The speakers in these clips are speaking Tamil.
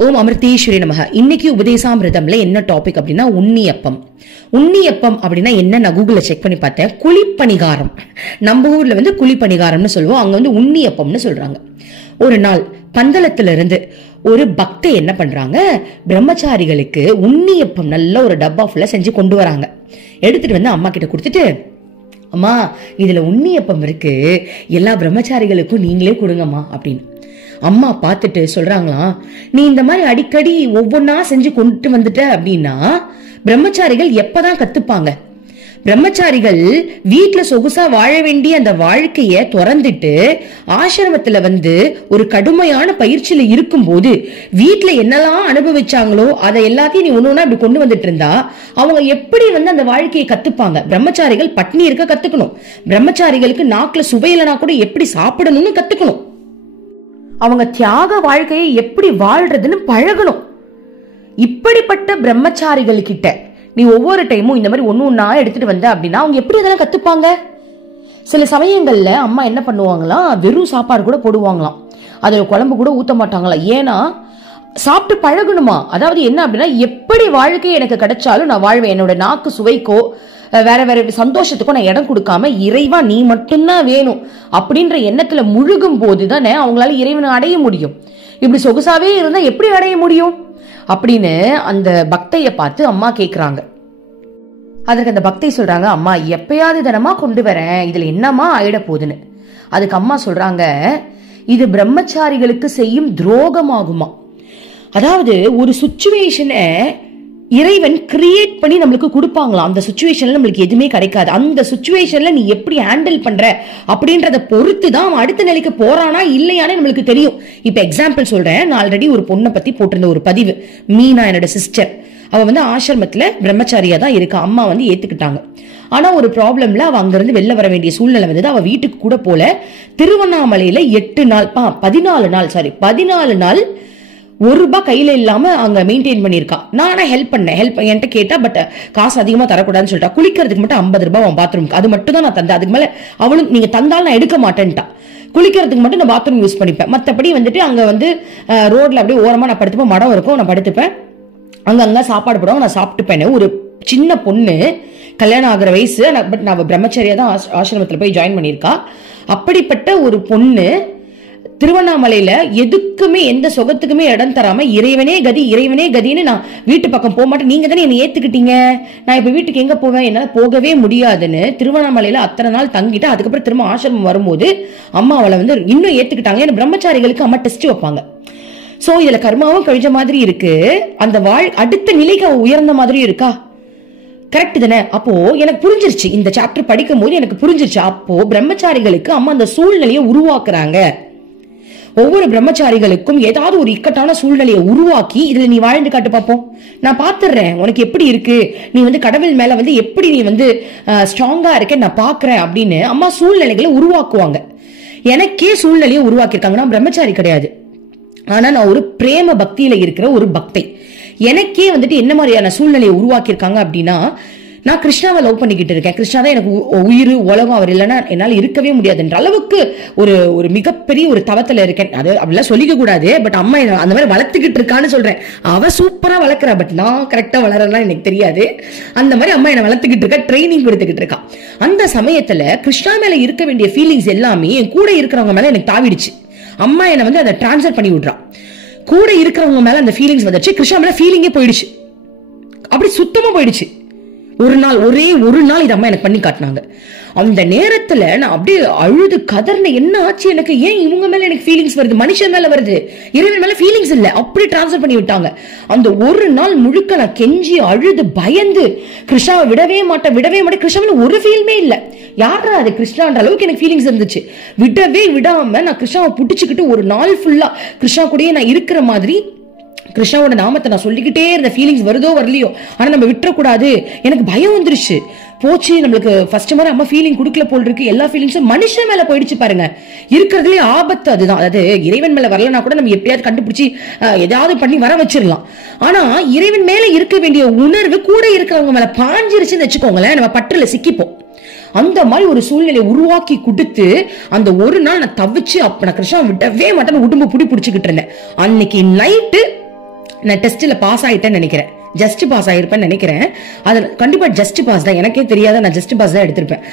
ஓம் அமிர்தேஸ்வரி நமக. இன்னைக்கு உபதேசாமிர்தம்ல என்ன டாபிக் அப்படின்னா உண்ணியப்பம். உண்ணியப்பம் அப்படின்னா என்ன, நான் கூகுள்ல செக் பண்ணி பார்த்தேன். குழிப்பணிகாரம். நம்ம ஊர்ல குழிப்பணிகாரம்னு சொல்லுவோம், அங்க உண்ணியப்பம்னு சொல்றாங்க. ஒரு நாள் பந்தளத்துல இருந்து ஒரு பக்தை என்ன பண்றாங்க, பிரம்மச்சாரிகளுக்கு உண்ணியப்பம் நல்ல ஒரு டப்பா ஃபுல்லா செஞ்சு கொண்டு வராங்க. எடுத்துட்டு வந்து அம்மா கிட்ட கொடுத்துட்டு, அம்மா இதுல உண்ணியப்பம் இருக்கு, எல்லா பிரம்மச்சாரிகளுக்கும் நீங்களே கொடுங்கம்மா அப்படின்னு. அம்மா பார்த்துட்டு சொல்றாங்களாம், நீ இந்த மாதிரி அடிக்கடி ஒவ்வொன்னா செஞ்சு கொண்டு வந்துட்ட அப்படின்னா பிரம்மச்சாரிகள் எப்பதான் கத்துப்பாங்க? பிரம்மச்சாரிகள் வீட்டுல சொகுசா வாழ வேண்டிய அந்த வாழ்க்கைய துறந்துட்டு ஆசிரமத்துல ஒரு கடுமையான பயிற்சியில இருக்கும் போது வீட்டுல என்னெல்லாம் அனுபவிச்சாங்களோ அதை எல்லாத்தையும் நீ ஒண்ணு அப்படி கொண்டு வந்துட்டு இருந்தா அவங்க எப்படி அந்த வாழ்க்கையை கத்துப்பாங்க? பிரம்மச்சாரிகள் பட்னி இருக்க கத்துக்கணும், பிரம்மச்சாரிகளுக்கு நாக்குல சுவையிலனா கூட எப்படி சாப்பிடணும்னு கத்துக்கணும், அவங்க தியாக வாழ்க்கையை எப்படி வாழ்றதுன்னு பழகணும். இப்படிப்பட்ட பிரம்மச்சாரிகள் கிட்ட நீ ஒவ்வொரு டைமும் இந்த மாதிரி ஒண்ணு எடுத்துட்டு வந்த அப்படின்னா அவங்க எப்படி அதெல்லாம் கத்துப்பாங்க? சில சமயங்கள்ல அம்மா என்ன பண்ணுவாங்களாம், வெறும் சாப்பாடு கூட போடுவாங்களாம், அதுல குழம்பு கூட ஊத்த மாட்டாங்களா. ஏன்னா சாப்பிட்டு பழகணுமா. அதாவது என்ன அப்படின்னா, எப்படி வாழ்க்கை எனக்கு கிடைச்சாலும் நான் வாழ்வேன், என்னோட நாக்கு சுவைக்கோ வேற வேற சந்தோஷத்துக்கும் நான் இடம் கொடுக்காம இறைவா நீ மட்டும்தான் வேணும் அப்படின்ற எண்ணத்துல முழுகும் போதுதானே அவங்களால இறைவனை அடைய முடியும். இப்படி சொகுசாவே இருந்தா எப்படி அடைய முடியும் அப்படின்னு அந்த பக்தைய பார்த்து அம்மா கேக்குறாங்க. அதுக்கு அந்த பக்தை சொல்றாங்க, அம்மா எப்பயாவது தினமா கொண்டு வரேன், இதுல என்னமா ஆயிட போகுதுன்னு. அதுக்கு அம்மா சொல்றாங்க, இது பிரம்மச்சாரிகளுக்கு செய்யும் துரோகமாகுமா. அதாவது ஒரு சுச்சுவேஷனை இறைவன் கிரியேட் பண்ணி நம்மளுக்கு கொடுப்பாங்களாம், அந்த சுச்சுவேஷன்ல நம்மளுக்கு எதுவுமே கிடைக்காது. அந்த சுச்சுவேஷன்ல நீ எப்படி ஹேண்டில் பண்ற அப்படின்றத பொறுத்து தான் அவன் அடுத்த நிலைக்கு போறானா இல்லையானே நம்மளுக்கு தெரியும். இப்ப எக்ஸாம்பிள் சொல்றேன், நான் ஆல்ரெடி ஒரு பொண்ணை பத்தி போட்டிருந்த ஒரு பதிவு, மீனா என்னோட சிஸ்டர். அவ ஆசிரமத்துல பிரம்மச்சாரியா தான் இருக்கா, அம்மா ஏத்துக்கிட்டாங்க. ஆனா ஒரு ப்ராப்ளம்ல அவ அங்க இருந்து வெளில வர வேண்டிய சூழ்நிலை வந்தது. அவ வீட்டுக்கு கூட போல. திருவண்ணாமலையில 14 நாள் ₹1 கையில இல்லாம அங்க மெயின்டைன் பண்ணிருக்கா. நானா ஹெல்ப் பண்ணேன், என்கிட்ட கேட்டா, பட் காசு அதிகமா தரக்கூடாதுன்னு சொல்லிட்டா. குளிக்கிறதுக்கு மட்டும் ₹50 அவன் பாத்ரூமுக்கு, அது மட்டும் தான் நான் தந்தேன். அதுக்கு மேல அவளும் நீங்க தந்தாலும் நான் எடுக்க மாட்டேன்ட்டா. குளிக்கிறதுக்கு மட்டும் நான் பாத்ரூம் யூஸ் பண்ணிப்பேன், மத்தபடி அங்க ரோட்ல அப்படியே ஓரமா நான் படுத்துப்பேன், மடம் இருக்கும், நான் படுத்துப்பேன், அங்க சாப்பாடு போடுவாங்க, நான் சாப்பிட்டுப்பேன். ஒரு சின்ன பொண்ணு, கல்யாணம் ஆகிற வயசு, பட் நான் பிரம்மச்சரியா தான் ஆசிரமத்துல போய் ஜாயின் பண்ணிருக்கா. அப்படிப்பட்ட ஒரு பொண்ணு திருவண்ணாமலையில எதுக்குமே எந்த சொகத்துக்குமே இடம் தராம இறைவனே கதி இறைவனே கதின்னு நான் வீட்டு பக்கம் போக மாட்டேன், நீங்க தானே என்னை ஏத்துக்கிட்டீங்க, நான் இப்ப வீட்டுக்கு எங்க போவேன், என்னால போகவே முடியாதுன்னு திருவண்ணாமலையில அத்தனை நாள் தங்கிட்டு அதுக்கப்புறம் திரும்ப ஆசிரமம் வரும்போது அம்மா அவளை இன்னும் ஏத்துக்கிட்டாங்க. ஏன்னா பிரம்மச்சாரிகளுக்கு அம்மா டெஸ்ட் வைப்பாங்க. சோ இதுல கர்மாவும் கழிஞ்ச மாதிரி இருக்கு, அந்த அடுத்த நிலைக்கு அவ உயர்ந்த மாதிரி இருக்கா. கரெக்ட் தானே? அப்போ எனக்கு புரிஞ்சிருச்சு, இந்த சாப்டர் படிக்கும் போது எனக்கு புரிஞ்சிருச்சு. அப்போ பிரம்மச்சாரிகளுக்கு அம்மா அந்த சூழ்நிலையை உருவாக்குறாங்க. ஒவ்வொரு பிரம்மச்சாரிகளுக்கும் ஏதாவது ஒரு இக்கட்டான சூழ்நிலையை உருவாக்கி இதுல நீ வாழ்ந்து காட்டு பார்ப்போம், நான் பாத்துறேன் உனக்கு எப்படி இருக்கு, நீ கடவுள் மேல எப்படி நீ ஸ்ட்ராங்கா இருக்க நான் பாக்குறேன் அப்படின்னு அம்மா சூழ்நிலைகளை உருவாக்குவாங்க. எனக்கே சூழ்நிலையை உருவாக்கியிருக்காங்க. நான் பிரம்மச்சாரி கிடையாது, ஆனா நான் ஒரு பிரேம பக்தியில இருக்கிற ஒரு பக்தை. எனக்கே என்ன மாதிரியான சூழ்நிலையை உருவாக்கியிருக்காங்க அப்படின்னா, நான் கிருஷ்ணாவை லவ் பண்ணிக்கிட்டு இருக்கேன், கிருஷ்ணா தான் எனக்கு உயிர் உலகம், அவர் இல்லைன்னா என்னால இருக்கவே முடியாதுன்ற அளவுக்கு ஒரு மிகப்பெரிய ஒரு தவத்துல இருக்கேன். அது அப்படிலாம் சொல்லிக்க கூடாது, பட் அம்மா அந்த மாதிரி வளர்த்துக்கிட்டு இருக்கான்னு சொல்றேன். அவ சூப்பரா வளர்க்குறா, பட் நான் கரெக்டா வளரலாம் எனக்கு தெரியாது. அந்த மாதிரி அம்மா என்ன வளர்த்துக்கிட்டு இருக்கா, ட்ரைனிங் கொடுத்துக்கிட்டு இருக்கா. அந்த சமயத்துல கிருஷ்ணா மேல இருக்க வேண்டிய ஃபீலிங்ஸ் எல்லாமே என் கூட இருக்கிறவங்க மேல எனக்கு தாவிடுச்சு. அம்மா என்ன அதை டிரான்ஸ்ஃபர் பண்ணி விடுறா. கூட இருக்கிறவங்க மேல அந்த ஃபீலிங்ஸ் வந்துச்சு, கிருஷ்ணா மேல ஃபீலிங்கே போயிடுச்சு, அப்படி சுத்தமா போயிடுச்சு. ஒரே ஒரு நாள் இது அம்மா எனக்கு பண்ணி காட்டினாங்க. அந்த நேரத்துல நான் அப்படியே அழுது கதர்ன, என்ன ஆச்சு எனக்கு, ஏன் இவங்க மேல எனக்கு ஃபீலிங்ஸ் வருது, மனுஷன் மேல வருது, இறைவன் மேல ஃபீலிங்ஸ் இல்ல, அப்படி டிரான்ஸ்ஃபர் பண்ணி விட்டாங்க. அந்த ஒரு நாள் முழுக்க நான் கெஞ்சி அழுது பயந்து கிருஷ்ணாவை விடவே மாட்டேன், கிருஷ்ணா மேல ஒரு ஃபீலுமே இல்ல, யாரா அது கிருஷ்ணான்ற அளவுக்கு எனக்கு ஃபீலிங்ஸ் இருந்துச்சு. விடவே விடாம நான் கிருஷ்ணாவை புடிச்சுக்கிட்டு ஒரு நாள் ஃபுல்லா கிருஷ்ணா கூடயே நான் இருக்கிற மாதிரி கிருஷ்ணாவோட நாமத்தை நான் சொல்லிக்கிட்டே இருந்த. ஃபீலிங்ஸ் வருதோ வரலையோ, ஆனா நம்ம விட்டுறக்கூடாது. எனக்கு பயம் வந்துருச்சு, போச்சு நம்மளுக்கு ஃபர்ஸ்ட் மாதிரி அம்மா ஃபீலிங் கொடுக்கல போல் இருக்கு, எல்லா ஃபீலிங்ஸும் மனுஷன் மேல போயிடுச்சு பாருங்க. இருக்கிறதுலே ஆபத்து அதுதான். அதாவது இறைவன் மேல வரலன்னா கூட நம்ம எப்படியாவது கண்டுபிடிச்சி ஏதாவது பண்ணி வர வச்சிடலாம். ஆனா இறைவன் மேல இருக்க வேண்டிய உணர்வு கூட இருக்கிறவங்க மேல பாஞ்சிருச்சுன்னு வச்சுக்கோங்களேன், நம்ம பற்றுல சிக்கிப்போம். அந்த மாதிரி ஒரு சூழ்நிலை உருவாக்கி கொடுத்து அந்த ஒரு நாள் நான் தவிச்சு அப்ப நான் கிருஷ்ணா விடவே மாட்டேன், உடம்பு புடி பிடிச்சுக்கிட்டு இருந்தேன். அன்னைக்கு நைட்டு நான் டெஸ்ட்ல பாஸ் ஆயிட்டேன்னு நினைக்கிறேன், ஜஸ்ட் பாஸ் ஆயிருப்பேன்னு நினைக்கிறேன். அது கண்டிப்பா ஜஸ்ட் பாஸ் தான், எனக்கே தெரியாத நான் ஜஸ்ட் பாஸ் தான் எடுத்திருப்பேன்.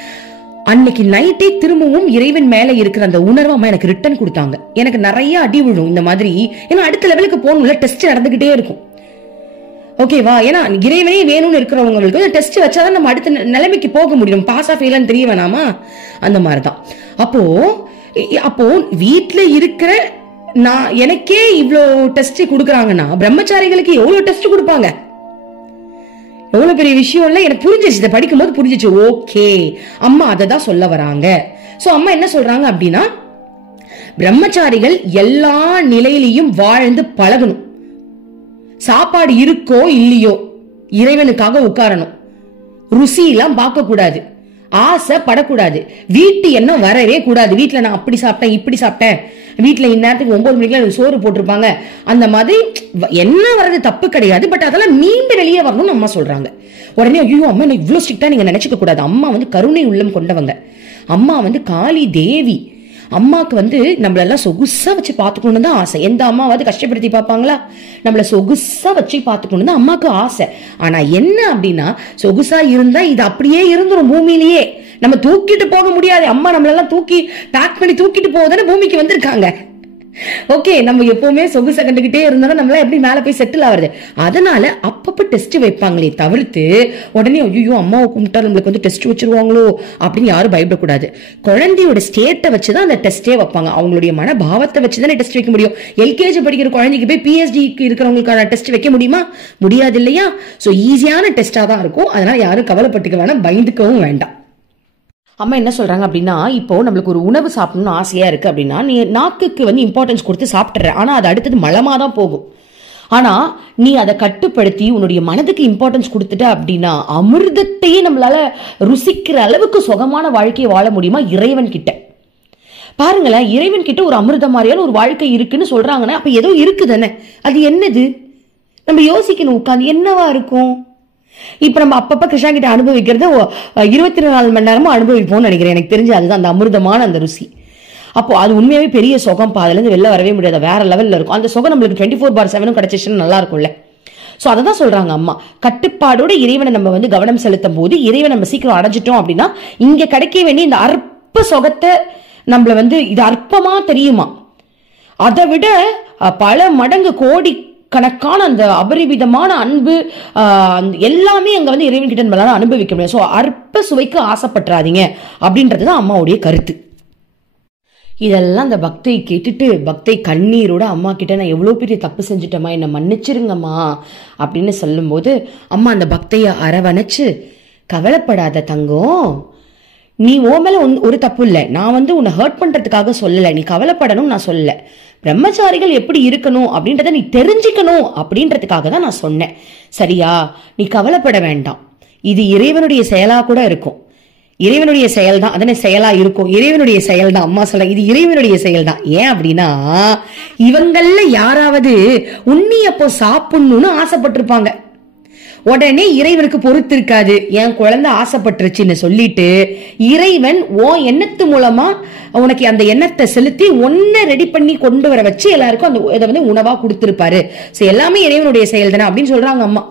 அன்னைக்கு நைட்டே திரும்பவும் இறைவன் மேல இருக்கிற அந்த உணர்வு அம்மா எனக்கு ரிட்டர்ன் கொடுத்தாங்க. எனக்கு நிறைய அடி விழும் இந்த மாதிரி, ஏன்னா அடுத்த லெவலுக்கு போகணும்ல, டெஸ்ட் நடந்துகிட்டே இருக்கும். ஓகேவா? ஏன்னா இறைவனே வேணும்னு இருக்கிறவங்களுக்கு டெஸ்ட் வச்சாதான் நம்ம அடுத்த நிலைமைக்கு போக முடியும். பாஸ் ஆஃப் ஃபெயிலான்னு தெரிய வேணாமா? அந்த மாதிரிதான். அப்போ வீட்டுல இருக்கிற நான் எனக்கே இவ்வளோ டெஸ்ட் கொடுக்குறாங்கன்னா பிரம்மச்சாரிகளுக்கு எவ்வளவு டெஸ்ட் கொடுப்பாங்க? எவ்வளவு பெரிய விஷயம் இல்ல? எனக்கு புரிஞ்சிச்சு, இதை படிக்கும் போது புரிஞ்சிச்சு. ஓகே, அம்மா அதை தான் சொல்ல வராங்க. சோ அம்மா என்ன சொல்றாங்க அப்படின்னா, பிரம்மச்சாரிகள் எல்லா நிலையிலையும் வாழ்ந்து பழகணும். சாப்பாடு இருக்கோ இல்லையோ இறைவனுக்காக உட்காரணும். ருசி எல்லாம் பார்க்க கூடாது, ஆசை படக்கூடாது, வீட்டு எண்ணம் வரவே கூடாது. வீட்டுல நான் அப்படி சாப்பிட்டேன் இப்படி சாப்பிட்டேன், வீட்டுல இந்நேரத்துக்கு 9 மணிக்கு சோறு போட்டிருப்பாங்க, அந்த மாதிரி என்ன வர்றது தப்பு கிடையாது. பட் அதெல்லாம் மீண்டு வெளியே வரணும்னு அம்மா சொல்றாங்க. உடனே ஐயோ அம்மா என்ன இவ்வளவு ஸ்ட்ரிக்டா நீங்க நினைச்சுக்க கூடாது. அம்மா கருணை உள்ளம் கொண்டவங்க. அம்மா காளி தேவி. அம்மாக்கு நம்மளெல்லாம் சொகுசா வச்சு பாத்துக்கணும் தான் ஆசை. எந்த அம்மாவது கஷ்டப்படுத்தி பார்ப்பாங்களா? நம்மள சொகுசா வச்சு பாத்துக்கணும் தான் அம்மாக்கு ஆசை. ஆனா என்ன அப்படின்னா, சொகுசா இருந்தா இது அப்படியே இருந்துரும் பூமியிலேயே, நம்ம தூக்கிட்டு போக முடியாது. அம்மா நம்மளெல்லாம் தூக்கி பேக் பண்ணி தூக்கிட்டு போவதானே பூமிக்கு வந்திருக்காங்க. ஓகே, நம்ம எப்பவுமே சொகுசை கண்டுகிட்டே இருந்தாலும் நம்மளால எப்படி மேல போய் செட்டில் ஆகுறது? அதனால அப்பப்ப டெஸ்ட் வைப்பாங்களே தவிர்த்து உடனே ஐயோ அம்மாவை கும்பிட்டா நம்மளுக்கு டெஸ்ட் வச்சிருவாங்களோ அப்படின்னு யாரும் பயப்படக்கூடாது. குழந்தையோட ஸ்டேட்டை வச்சுதான் அந்த டெஸ்டே வைப்பாங்க. அவங்களுடைய மனபாவத்தை வச்சுதானே டெஸ்ட் வைக்க முடியும். எல்கேஜி படிக்கிற குழந்தைக்கு போய் பிஎஸ்டி இருக்கிறவங்களுக்கான டெஸ்ட் வைக்க முடியுமா? முடியாது இல்லையா? சோ ஈஸியான டெஸ்டா தான் இருக்கும். அதனால யாரும் கவலைப்பட்டுக்க வேணாம், பயந்துக்கவும் வேண்டாம். அம்மா என்ன சொல்றாங்க அப்படின்னா, இப்போ நம்மளுக்கு ஒரு உணவு சாப்பிடணும்னு ஆசையா இருக்கு அப்படின்னா, நீ நாக்குக்கு இம்பார்ட்டன்ஸ் கொடுத்து சாப்பிட்டுற, ஆனா அது அடுத்தது மலமா தான் போகும். ஆனா நீ அதை கட்டுப்படுத்தி உன்னுடைய மனதுக்கு இம்பார்ட்டன்ஸ் கொடுத்துட்ட அப்படின்னா அமிர்தத்தையே நம்மளால ருசிக்கிற அளவுக்கு சுகமான வாழ்க்கையை வாழ முடியுமா? இறைவன் கிட்ட பாருங்களேன், இறைவன் கிட்ட ஒரு அமிர்த மாதிரியான ஒரு வாழ்க்கை இருக்குன்னு சொல்றாங்கன்னா அப்ப ஏதோ இருக்குதானே. அது என்னது? நம்ம யோசிக்கணும் உட்காந்து, என்னவா இருக்கும்? இப்ப நம்ம அப்பப்ப கிருஷ்ணா கிட்ட அனுபவிக்கிறது 24 மணி நேரமும் அனுபவிப்போம்னு நினைக்கிறேன். எனக்கு தெரிஞ்சு அதுதான் அந்த அமிர்தமான அந்த ருசி. அப்போ அது உண்மையாவே பெரிய சுகம். அதுல இருந்து வெளில வரவே முடியாது, வேற லெவல்ல இருக்கும். அந்த சுகம் நம்மளுக்கு 24/7 கிடைச்சிச்சுன்னு நல்லா இருக்கும்ல. சோ அததான் சொல்றாங்க அம்மா, கட்டுப்பாடோட இறைவனை நம்ம கவனம் செலுத்தும் போது இறைவனை நம்ம சீக்கிரம் அடைஞ்சிட்டோம் அப்படின்னா இங்க கிடைக்க வேண்டிய இந்த அற்ப சுகத்தை நம்மள இது அற்பமா தெரியுமா, அதை விட பல மடங்கு கோடி கணக்கான அந்த அபரிவிதமான அன்பு எல்லாமே அங்க இறைவன் கிட்ட நம்மளால அனுபவிக்க முடியும். சோ அற்ப சுவைக்கு ஆசைப்பட்டுறாதீங்க அப்படின்றதுதான் அம்மாவுடைய கருத்து. இதெல்லாம் அந்த பக்தை கேட்டுட்டு பக்தை கண்ணீரோட அம்மா கிட்ட நான் எவ்வளவு பெரிய தப்பு செஞ்சுட்டேம்மா, என்ன மன்னிச்சிருங்கம்மா அப்படின்னு சொல்லும் போது அம்மா அந்த பக்தைய அரவணைச்சு, கவலைப்படாத தங்கம், நீ ஓ மேல ஒரு தப்பு இல்லை, நான் உன்னை ஹர்ட் பண்றதுக்காக சொல்லல, நீ கவலைப்படணும் நான் சொல்லல, பிரம்மச்சாரிகள் எப்படி இருக்கணும் அப்படின்றத நீ தெரிஞ்சுக்கணும் அப்படின்றதுக்காக தான் நான் சொன்னேன், சரியா? நீ கவலைப்பட வேண்டாம், இது இறைவனுடைய செயலா கூட இருக்கும், இறைவனுடைய செயல் தான், அதனை செயலா இருக்கும், இறைவனுடைய செயல் தான். அம்மா சொல்ல இது இறைவனுடைய செயல் தான். ஏன் அப்படின்னா இவங்கள யாராவது உன்னியப்போ சாப்பிடணும்னு ஆசைப்பட்டிருப்பாங்க, உடனே இறைவனுக்கு பொறுத்து இருக்காது, என் குழந்தை ஆசைப்பட்டுருச்சுன்னு சொல்லிட்டு இறைவன் ஓ எண்ணத்து மூலமா உனக்கு அந்த எண்ணத்தை செலுத்தி ஒன்ன ரெடி பண்ணி கொண்டு வர வச்சு எல்லாருக்கும் அந்த இதை உணவா கொடுத்திருப்பாரு. எல்லாமே இறைவனுடைய செயல் தானே அப்படின்னு சொல்றாங்க அம்மா.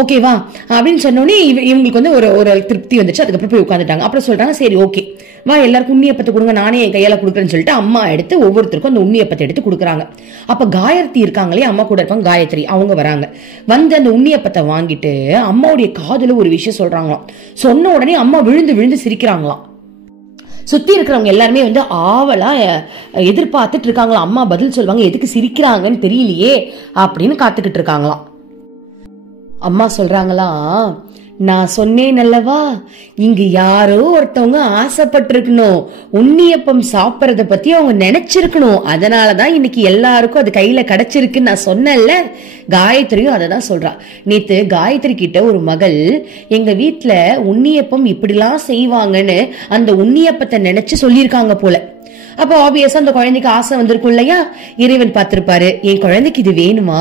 ஓகேவா அப்படின்னு சொன்னோடனே இவங்களுக்கு ஒரு திருப்தி வந்துச்சு. அதுக்கப்புறம் போய் உட்காந்துட்டாங்க. அப்புறம் சொல்றாங்க, சரி ஓகே வா எல்லாருக்கும் உண்ணியப்பத்தை கொடுங்க, நானே என் கையால கொடுக்குறேன்னு சொல்லிட்டு அம்மா எடுத்து ஒவ்வொருத்தருக்கும் அந்த உண்ணியப்பத்தை எடுத்து கொடுக்குறாங்க. அப்ப காயத்ரி இருக்காங்களே அம்மா கூட இருப்பாங்க, காயத்ரி அவங்க வராங்க. அந்த உண்ணியப்பத்தை வாங்கிட்டு அம்மாவுடைய காதுல ஒரு விஷயம் சொல்றாங்களாம். சொன்ன உடனே அம்மா விழுந்து விழுந்து சிரிக்கிறாங்களாம். சுத்தி இருக்கிறவங்க எல்லாருமே ஆவலா எதிர்பார்த்துட்டு இருக்காங்களாம், அம்மா பதில் சொல்லுவாங்க, எதுக்கு சிரிக்கிறாங்கன்னு தெரியலையே அப்படின்னு காத்துக்கிட்டு இருக்காங்களாம். அம்மா சொல்றாங்களாம், நான் சொன்னேன் அல்லவா, இங்க யாரோ ஒருத்தவங்க ஆசைப்பட்டிருக்கணும், உண்ணியப்பம் சாப்பிடறத பத்தி அவங்க நினைச்சிருக்கணும், அதனாலதான் இன்னைக்கு எல்லாருக்கும் அது கையில கிடைச்சிருக்குன்னு நான் சொன்னேன்ல. காயத்ரியும் அதை தான் சொல்றா. நேத்து காயத்ரி கிட்ட ஒரு மகள் எங்க வீட்டுல உண்ணியப்பம் இப்படிலாம் செய்வாங்கன்னு அந்த உண்ணியப்பத்தை நினைச்சு சொல்லியிருக்காங்க போல. அப்ப ஆப்வியஸா அந்த குழந்தைக்கு ஆசை வந்திருக்கும் இல்லையா? இறைவன் பார்த்திருப்பாரு, என் குழந்தைக்கு இது வேணுமா,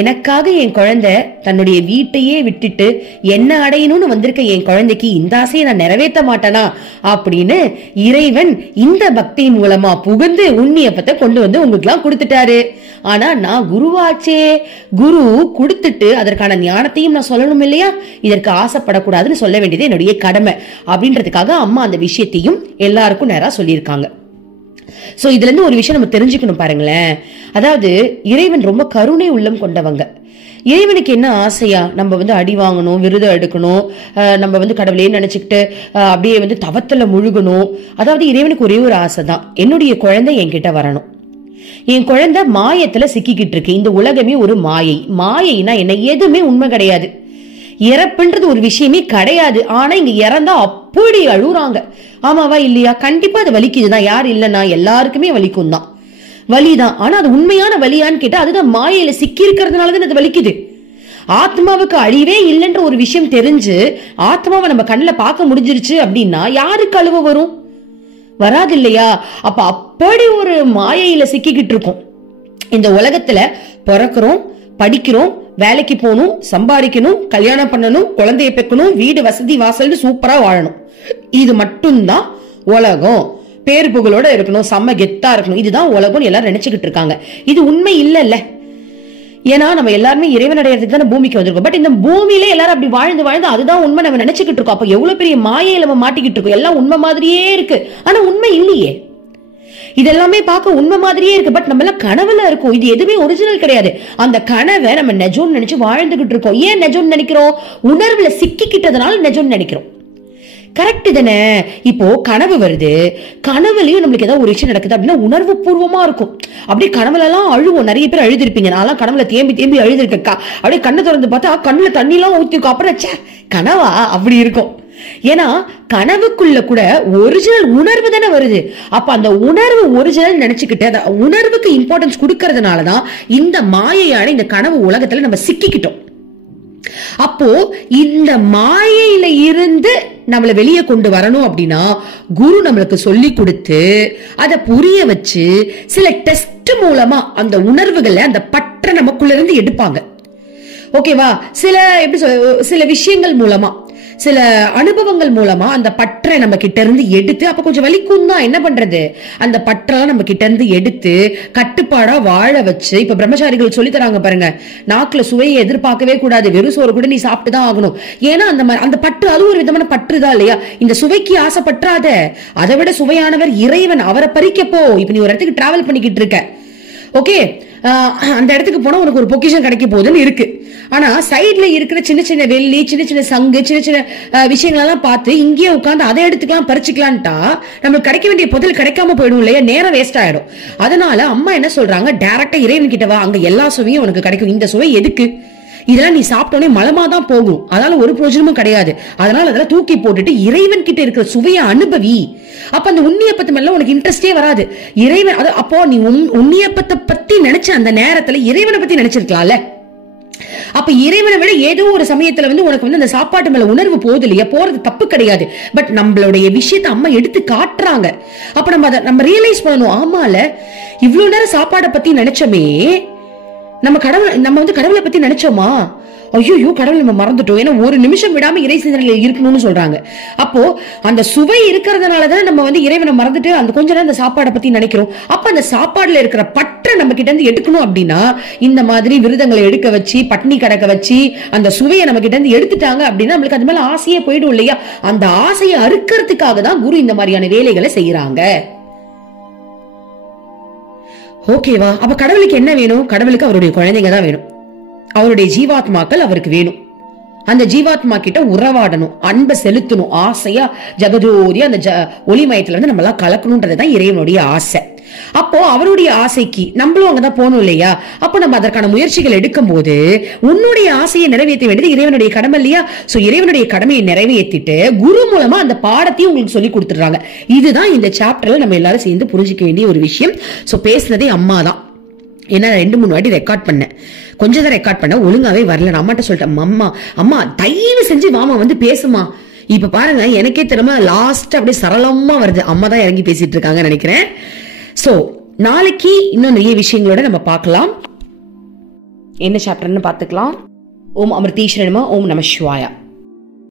எனக்காக என் குழந்தை தன்னுடைய வீட்டையே விட்டுட்டு என்ன அடையணும்னு வந்திருக்க என் குழந்தைக்கு இந்த ஆசையை நான் நிறைவேற்ற மாட்டேனா அப்படின்னு இறைவன் இந்த பக்தி மூலமா புகுந்து உண்ணியப்பத்தை கொண்டு வந்து உங்களுக்கு எல்லாம் கொடுத்துட்டாரு. ஆனா நான் குருவாச்சே, குரு கொடுத்துட்டு அதற்கான ஞானத்தையும் நான் சொல்லணும் இல்லையா? இதற்கு ஆசைப்படக்கூடாதுன்னு சொல்ல வேண்டியது என்னுடைய கடமை அப்படின்றதுக்காக அம்மா அந்த விஷயத்தையும் எல்லாருக்கும் நேரா சொல்லியிருக்காங்க. சோ இதுல இருந்து ஒரு விஷயம் நம்ம தெரிஞ்சுக்கணும் பாருங்களேன். அதாவது இறைவன் ரொம்ப கருணை உள்ளம் கொண்டவங்க. இறைவனுக்கு என்ன ஆசையா? நம்ம வந்து அடி வாங்கணும், விருதம் எடுக்கணும், நம்ம வந்து கடவுளே நினைச்சுக்கிட்டு அப்படியே வந்து தவத்துல முழுகணும். அதாவது இறைவனுக்கு ஒரே ஒரு ஆசை தான், என்னுடைய குழந்தை என்கிட்ட வரணும். என் குழந்தை மாயத்துல சிக்கிக்கிட்டு இருக்கு. இந்த உலகமே ஒரு மாயை. மாயைனா என்ன? எதுவுமே உண்மை கிடையாது. இறப்புன்றது ஒரு விஷயமே கிடையாது. ஆனா இங்க இறந்தா அப்படி அழுறாங்க. ஆமாவா இல்லையா? கண்டிப்பா அது வலிக்குதுதான். யார் இல்லைன்னா எல்லாருக்குமே வலிக்கும் தான், வலிதான். ஆனா அது உண்மையான வலியான்னு கேட்டா அதுதான் மாயையில சிக்கி இருக்கிறதுனாலதான் அது வலிக்குது. ஆத்மாவுக்கு அழிவே இல்லைன்ற ஒரு விஷயம் தெரிஞ்சு ஆத்மாவை நம்ம கண்ணுல பார்க்க முடிஞ்சிருச்சு அப்படின்னா யாருக்கு அழுவ வரும்? வராது இல்லையா? அப்ப அப்படி ஒரு மாயையில சிக்கிக்கிட்டு இருக்கும். இந்த உலகத்துல பிறக்கிறோம், படிக்கிறோம், வேலைக்கு போகணும், சம்பாதிக்கணும், கல்யாணம் பண்ணணும், குழந்தைய பெக்கணும், வீடு வசதி வாசல்னு சூப்பரா வாழணும். இது மட்டும்தான் உலகம். பேர் புகழோட இருக்கணும், செம்ம கெத்தா இருக்கணும், இதுதான் உலகம் எல்லாரும் நினைச்சுக்கிட்டு இருக்காங்க. இது உண்மை இல்ல. ஏன்னா நம்ம எல்லாருமே இறைவன் அடையறதுக்கு தானே பூமிக்கு வந்திருக்கோம். பட் இந்த பூமியில எல்லாரும் அப்படி வாழ்ந்து வாழ்ந்து அதுதான் உண்மை நம்ம நினைச்சுக்கிட்டு இருக்கோம். அப்ப எவ்வளவு பெரிய மாயையில நம்ம மாட்டிக்கிட்டு இருக்கோம். எல்லாம் உண்மை மாதிரியே இருக்கு, ஆனா உண்மை இல்லையே. இதெல்லாமே பார்க்க உண்மை மாதிரியே இருக்கு, பட் நம்ம எல்லாம் கனவுல இருக்கும். இது எதுவுமே ஒரிஜினல் கிடையாது. அந்த கனவை நம்ம நெஜம்னு நினைச்சு வாழ்ந்துகிட்டு இருக்கோம். ஏன் நெஜம்னு நினைக்கிறோம்? உணர்வுல சிக்கிக்கிட்டதுனால நெஜம்னு நினைக்கிறோம். கரெக்ட் தானே? இப்போ கனவு வருது, கனவுலயும் நம்மளுக்கு ஏதாவது ஒரு விஷயம் நடக்குது அப்படின்னா உணர்வு பூர்வமா இருக்கும். அப்படியே கனவுல எல்லாம் அழுவோம். நிறைய பேர் அழுதிருப்பீங்க. நான் கனவுல தேம்பி அழுதிருக்கா. அப்படியே கண்ணை திறந்து பார்த்தா கண்ணுல தண்ணி எல்லாம் ஊத்திருக்கும். அப்புறம் கனவா அப்படி இருக்கும். ஏன்னா கனவுக்குள்ள கூட ஒரிஜினல் உணர்வு தானே வருது. அப்ப அந்த உணர்வு ஒரிஜினல் நினைச்சுக்கிட்டு அந்த உணர்வுக்கு இம்பார்ட்டன்ஸ் கொடுக்கறதுனாலதான் இந்த மாயையான இந்த கனவு உலகத்துல நம்ம சிக்கிக்கிட்டோம். அப்போ இந்த மாயையில இருந்து நம்மள வெளியே கொண்டு வரணும் அப்படின்னா குரு நம்மளுக்கு சொல்லி கொடுத்து அதை புரிய வச்சு சில டெஸ்ட் மூலமா அந்த உணர்வுகளை அந்த பற்ற நமக்குள்ள இருந்து எடுப்பாங்க. ஓகேவா? சில விஷயங்கள் மூலமா சில அனுபவங்கள் மூலமா அந்த பற்றை நம்ம கிட்ட இருந்து எடுத்து, அப்ப கொஞ்சம் வலிக்கும் தான், என்ன பண்றது, அந்த பற்றெல்லாம் நம்ம கிட்ட இருந்து எடுத்து கட்டுப்பாடா வாழ வச்சு. இப்ப பிரம்மச்சாரிகள் சொல்லி தராங்க பாருங்க, நாக்குல சுவையை எதிர்பார்க்கவே கூடாது, வெறும் சோறு கூட நீ சாப்பிட்டுதான் ஆகணும். ஏன்னா அந்த பற்று அது ஒரு விதமான பற்றுதான் இல்லையா? இந்த சுவைக்கு ஆசைப்பற்றாத, அதை விட சுவையானவர் இறைவன், அவரை பறிக்கப்போ. இப்ப நீ ஒரு இடத்துக்கு டிராவல் பண்ணிக்கிட்டு இருக்க, ஓகே, அந்த இடத்துக்கு போனா உனக்கு ஒரு பொக்கிஷன் கிடைக்க போகுதுன்னு இருக்கு. ஆனா சைட்ல இருக்கிற சின்ன சின்ன வெள்ளி, சின்ன சின்ன சங்கு, சின்ன சின்ன விஷயங்கள் எல்லாம் பார்த்து இங்கேயே உட்காந்து அதை எடுத்துக்கலாம் பறிச்சுக்கலான்ட்டா நம்மளுக்கு கிடைக்க வேண்டிய பொருள் கிடைக்காம போயிடும் இல்லையா? நேரம் வேஸ்ட் ஆயிடும். அதனால அம்மா என்ன சொல்றாங்க, டைரக்டா இறைவன் கிட்ட வா, அங்க எல்லா சுவையும் உனக்கு கிடைக்கும். இந்த சுவை எதுக்கு? இதெல்லாம் நீ சாப்பிட்டோன்னே மலமா தான் போகும், அதனால ஒரு பிரயோஜனமும் கிடையாது. அதனால அதெல்லாம் தூக்கி போட்டுட்டு இறைவன் கிட்ட இருக்கிற சுவையை அனுபவி. அப்ப அந்த உண்ணியப்பத்து மேல உனக்கு இன்ட்ரெஸ்டே வராது. இறைவன் அப்போ நீ உண்ணியப்பத்தை பத்தி நினைச்ச அந்த நேரத்துல இறைவனை பத்தி நினைச்சிருக்கலாம்ல. அப்ப இறைவனை விட ஏதோ ஒரு சமயத்துல உனக்கு அந்த சாப்பாட்டு மேல உணர்வு போகுது இல்லையா? போறது தப்பு கிடையாது. பட் நம்மளுடைய விஷயத்த அம்மா எடுத்து காட்டுறாங்க. அப்ப நம்ம ரியலைஸ் பண்ணணும், ஆமால இவ்வளவு நேரம் சாப்பாடை பத்தி நினைச்சோமே, நம்ம கடவுளை பத்தி நினைச்சோமா? ஐயோ, கடவுள் நம்ம மறந்துட்டோம். ஏன்னா ஒரு நிமிஷம் விடாம இறை சிந்தனையில இருக்கணும்னு சொல்றாங்க. அப்போ அந்த சுவை இருக்கிறதுனாலதான் நம்ம இறைவனை மறந்துட்டு அந்த கொஞ்ச நேரம் அந்த சாப்பாடை பத்தி நினைக்கிறோம். அப்ப அந்த சாப்பாடுல இருக்கிற பற்றை நம்ம கிட்ட இருந்து எடுக்கணும் அப்படின்னா இந்த மாதிரி விருதங்களை எடுக்க வச்சு, பட்னி கடக்க வச்சு அந்த சுவையை நம்ம கிட்ட இருந்து எடுத்துட்டாங்க அப்படின்னா நம்மளுக்கு அது மேல ஆசையே போயிடும் இல்லையா? அந்த ஆசையை அறுக்கிறதுக்காக தான் குரு இந்த மாதிரியான வேலைகளை செய்யறாங்க. ஓகேவா? அப்ப கடவுளுக்கு என்ன வேணும்? கடவுளுக்கு அவருடைய குழந்தைங்க தான் வேணும். அவருடைய ஜீவாத்மாக்கள் அவருக்கு வேணும். அந்த ஜீவாத்மா கிட்ட உறவாடணும், அன்பை செலுத்தணும், ஆசையா ஜெகஜோதியா அந்த ஒளிமயத்துல நம்ம எல்லாம் கலக்கணும்ன்றதுதான் இறைவனுடைய ஆசை. அப்போ அவருடைய ஆசைக்கு நம்மளும் அங்கதான் போகணும் இல்லையா? அப்போ நம்ம அதற்கான முயற்சிகள் எடுக்கும் போது உன்னுடைய ஆசையை நிறைவேற்ற வேண்டியது இறைவனுடைய கடமை இல்லையா? சோ இறைவனுடைய கடமையை நிறைவேற்றிட்டு குரு மூலமா அந்த பாடத்தையும் உங்களுக்கு சொல்லி கொடுத்துடுறாங்க. இதுதான் இந்த சாப்டர்ல நம்ம எல்லாரும் சேர்ந்து புரிஞ்சுக்க வேண்டிய ஒரு விஷயம். சோ பேசுனதே அம்மா தான். ஏன்னா 2-3 வாட்டி ரெக்கார்ட் பண்ணேன், கொஞ்சம் தான் ரெக்கார்ட் பண்ண, ஒழுங்காவே வரல. நான் அம்மாட்ட சொல்லிட்டேன், அம்மா தயவு செஞ்சு மாமா பேசுமா. இப்ப பாருங்க, எனக்கே திரும்ப லாஸ்ட் அப்படியே சரளமா வருது. அம்மா தான் இறங்கி பேசிட்டு இருக்காங்க நினைக்கிறேன். சோ நாளைக்கு இன்னும் நிறைய விஷயங்களோட நம்ம பார்க்கலாம். என்ன சாப்டர்னு பார்த்துக்கலாம். ஓம் அமிர்தீஸ்வரன் நம. ஓம் நம சிவாயா.